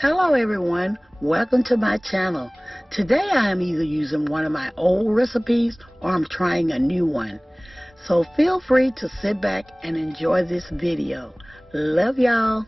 Hello everyone, welcome to my channel. Today I am either using one of my old recipes or I'm trying a new one. So feel free to sit back and enjoy this video. Love y'all.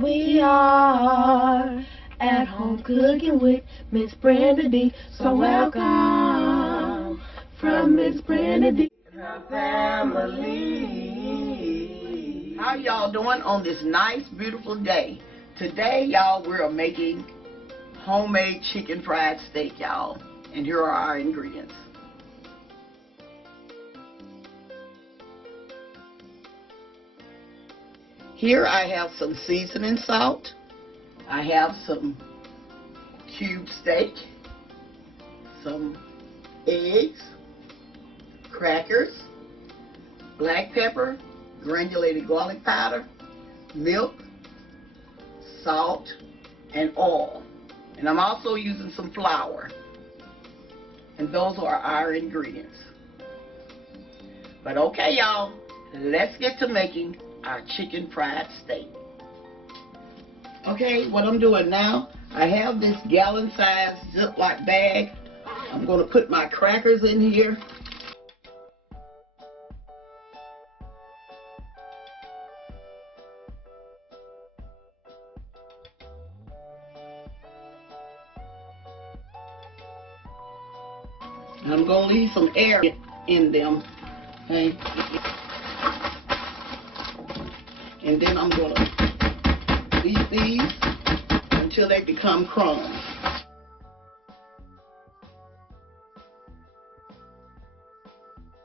We are at home cooking with Miss Brenda D. So welcome from Miss Brenda D. Her family. How y'all doing on this nice, beautiful day? Today, y'all, we're making homemade chicken fried steak, y'all. And here are our ingredients. Here I have some seasoning salt. I have some cube steak, some eggs, crackers, black pepper, granulated garlic powder, milk, salt, and oil. And I'm also using some flour. And those are our ingredients. But okay, y'all, let's get to making our chicken fried steak. Okay, what I'm doing now, I have this gallon-sized Ziploc bag. I'm going to put my crackers in here. I'm going to leave some air in them, okay? And then I'm going to leave these until they become crumbs.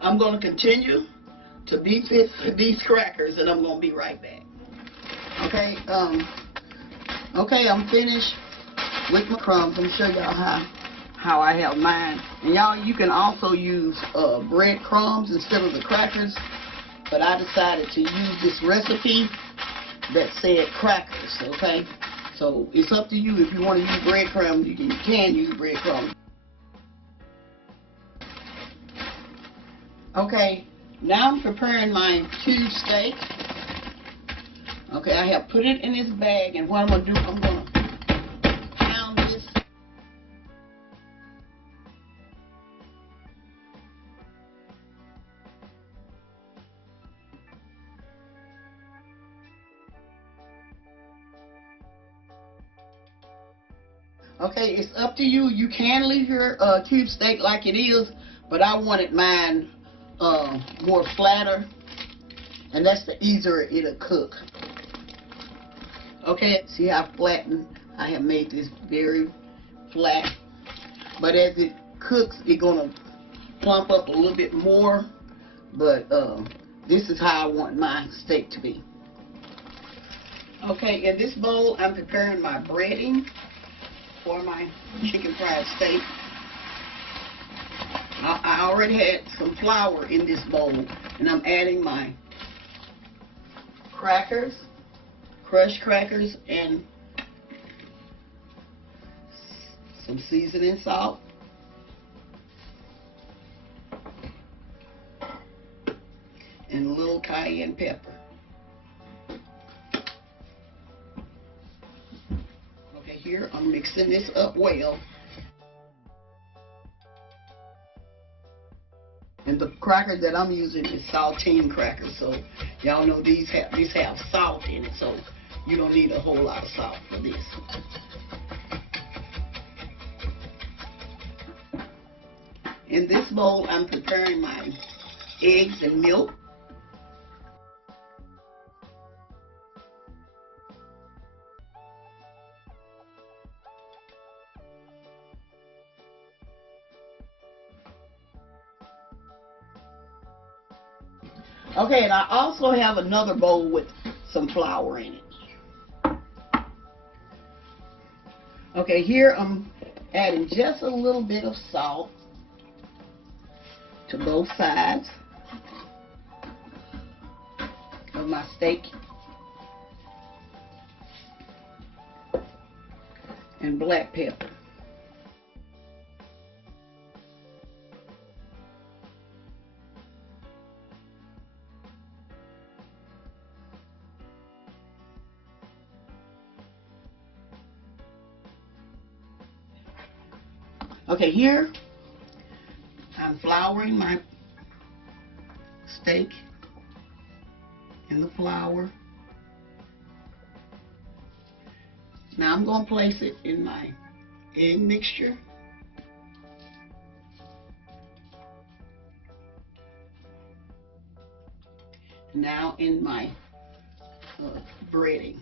I'm going to continue to beat these crackers, and I'm going to be right back. Okay, okay, I'm finished with my crumbs. Let me show y'all how I have mine. And y'all, you can also use breadcrumbs instead of the crackers, but I decided to use this recipe that said crackers, okay? So it's up to you if you want to use breadcrumbs, you can use breadcrumbs. Okay, now I'm preparing my cube steak. Okay, I have put it in this bag, and what I'm going to do, I'm going to pound this. Okay, it's up to you. You can leave your cube steak like it is, but I wanted mine more flatter, and that's the easier it'll cook. Okay, see how flattened I have made this, very flat. But as it cooks, it's gonna plump up a little bit more. But this is how I want my steak to be. Okay, in this bowl, I'm preparing my breading for my chicken fried steak. I already had some flour in this bowl, and I'm adding my crackers, crushed crackers, and some seasoning salt, and a little cayenne pepper. Okay, here I'm mixing this up well. And the crackers that I'm using is saltine crackers, so y'all know these have salt in it, so you don't need a whole lot of salt for this. In this bowl, I'm preparing my eggs and milk. Okay, and I also have another bowl with some flour in it. Okay, here I'm adding just a little bit of salt to both sides of my steak, and black pepper. Okay, here I'm flouring my steak in the flour. Now I'm going to place it in my egg mixture. Now in my breading.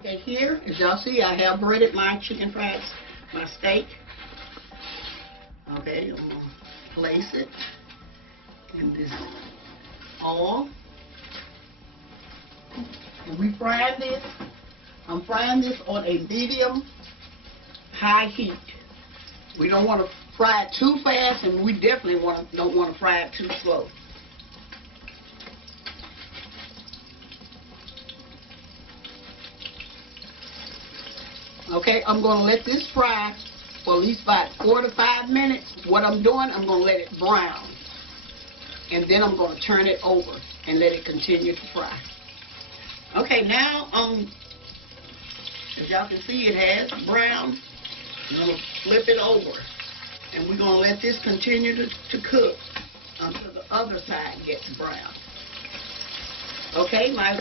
Okay, here, as y'all see, I have breaded my chicken fries, my steak. Okay, I'm going to place it in this oil. And we frying this. I'm frying this on a medium high heat. We don't want to fry it too fast, and we definitely don't want to fry it too slow. Okay, I'm going to let this fry for at least about 4 to 5 minutes. What I'm doing, I'm going to let it brown. And then I'm going to turn it over and let it continue to fry. Okay, now, as y'all can see, it has browned. I'm going to flip it over. And we're going to let this continue to cook until the other side gets brown. Okay, my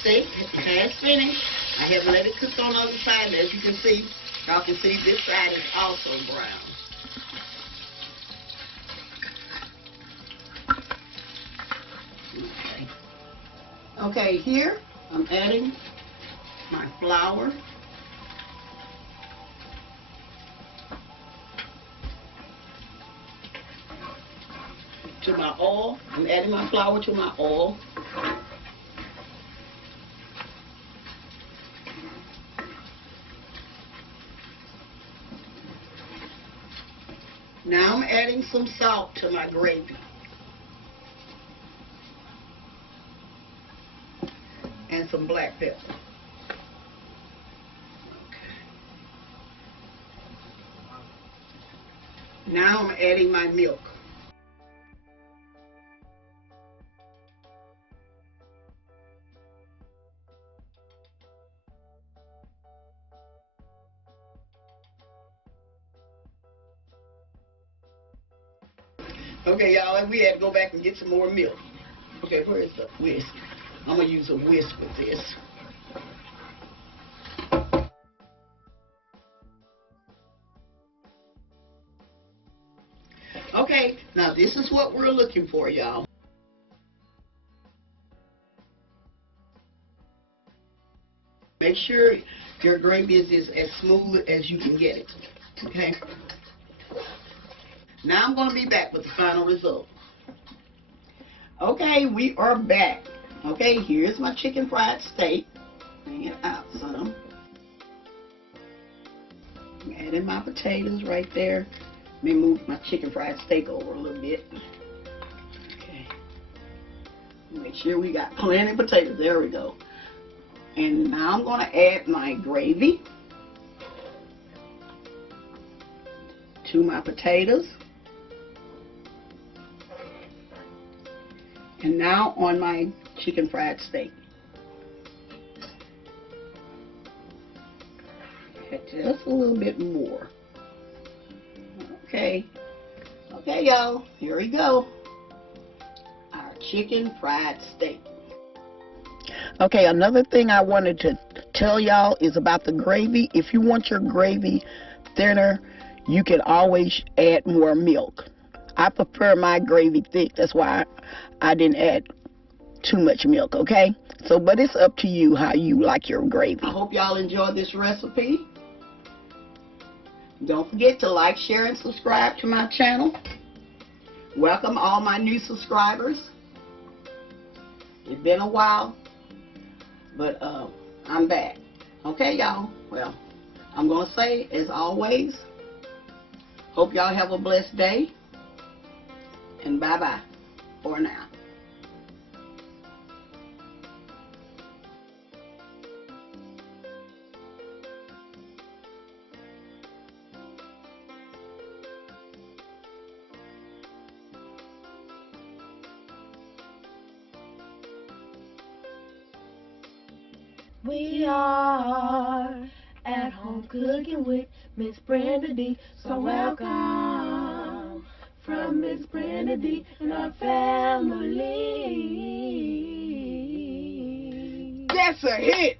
steak has finished. I have let it cook on the other side. As you can see, y'all can see this side is also brown. Okay, here I'm adding my flour. To my oil. I'm adding my flour to my oil. Now I'm adding some salt to my gravy. And some black pepper. Okay. Now I'm adding my milk. Okay, y'all, we had to go back and get some more milk. Okay, where is the whisk? I'm going to use a whisk with this. Okay, now this is what we're looking for, y'all. Make sure your gravy is as smooth as you can get it, okay? Now I'm going to be back with the final result. Okay, we are back. Okay, here's my chicken fried steak. Bring it out some. I'm adding my potatoes right there. Let me move my chicken fried steak over a little bit. Okay. Make sure we got plenty of potatoes. There we go. And now I'm going to add my gravy to my potatoes. And now on my chicken fried steak. Add just a little bit more. Okay. Okay, y'all. Here we go. Our chicken fried steak. Okay, another thing I wanted to tell y'all is about the gravy. If you want your gravy thinner, you can always add more milk. I prefer my gravy thick. That's why I didn't add too much milk, okay? So, but it's up to you how you like your gravy. I hope y'all enjoyed this recipe. Don't forget to like, share, and subscribe to my channel. Welcome all my new subscribers. It's been a while, but I'm back. Okay, y'all? Well, I'm going to say, as always, hope y'all have a blessed day. And bye-bye for now. We are at home cooking with Miss Brenda D. So welcome from Miss Brenda D and our family. That's a hit.